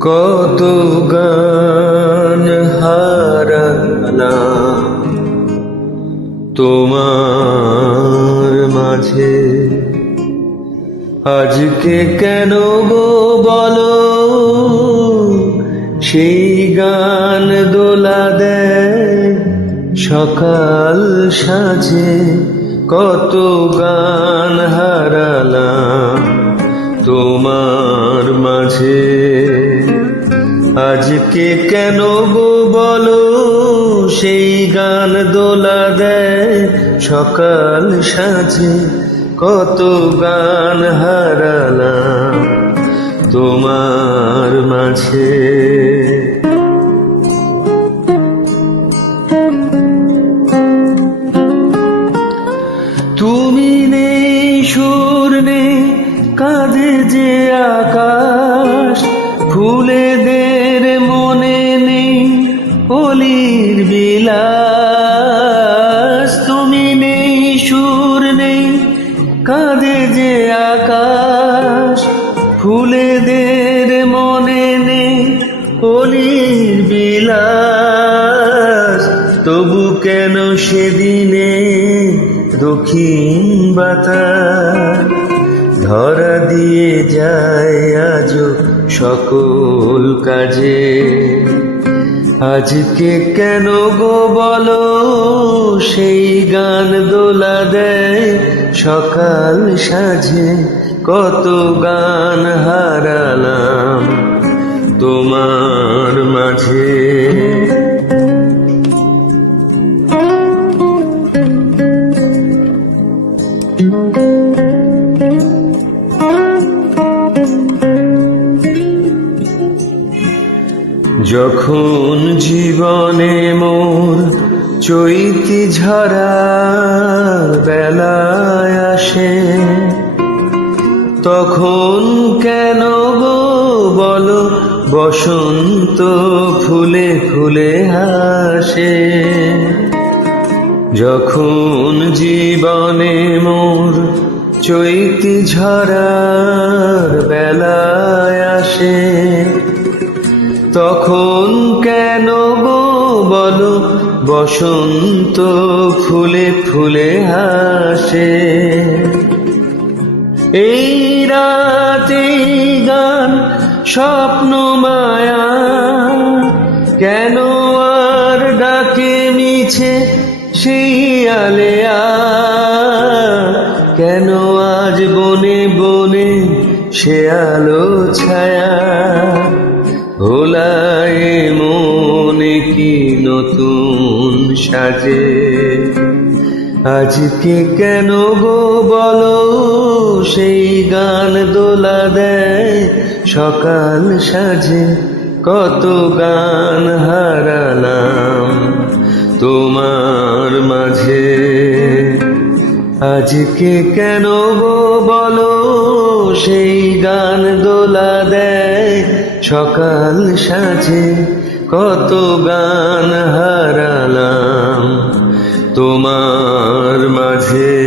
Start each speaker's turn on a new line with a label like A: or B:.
A: কত গান হারালাম তোমার মাঝে আজকে কেন গো বলো সেই গান দোলা দেয় সকাল সাজে কত গান আজকে কেন গো বলো? সেই গান দোলা দেয় সকাল সাজে, কত গান হারালাম তোমার মাঝে। তুমি নেই, সুর নেই, কাঁধে যে আকাশ ফুলেদের অলির বিলাস, তুমি নেই, সুর নেই কাঁধে যে আকাশ, ফুলেদের মনে নেই অলির বিলাস। তবু কেন সেদিনে দক্ষিণ বাতাস? ধরা দিয়ে যায় আজ সকল কাজে। আজকে কেন গো বলো? সেই গান দোলা দেয় সকাল সাজে কত গান হারালাম তোমার মাঝে। যখন জীবনে মোর চৈতি ঝরা বেলায় আসে? তখন কেন গো বলো, বসন্ত ফুলে ফুলে হাসে। যখন জীবনে মোর চৈতি ঝরার বেলায় আসে তখন কেন গো বলো? বসন্ত ফুলে ফুলে হাসে। এই রাতে গান স্বপ্ন মায়া। কেন আর ডাকে মিছে সেই আলেয়া? কেন আজ বনে বনে সে আলো ছায়া? ভোলায় মনে কি নতুন সাজে? আজকে কেন গো বলো, সেই গান দোলা দেয় সকাল সাজে। কত গান হারালাম তোমার মাঝে। আজকে কেন গো বলো, সেই গান দোলা দেয় সকাল সাজে কত গান হারালাম। তোমার মাঝে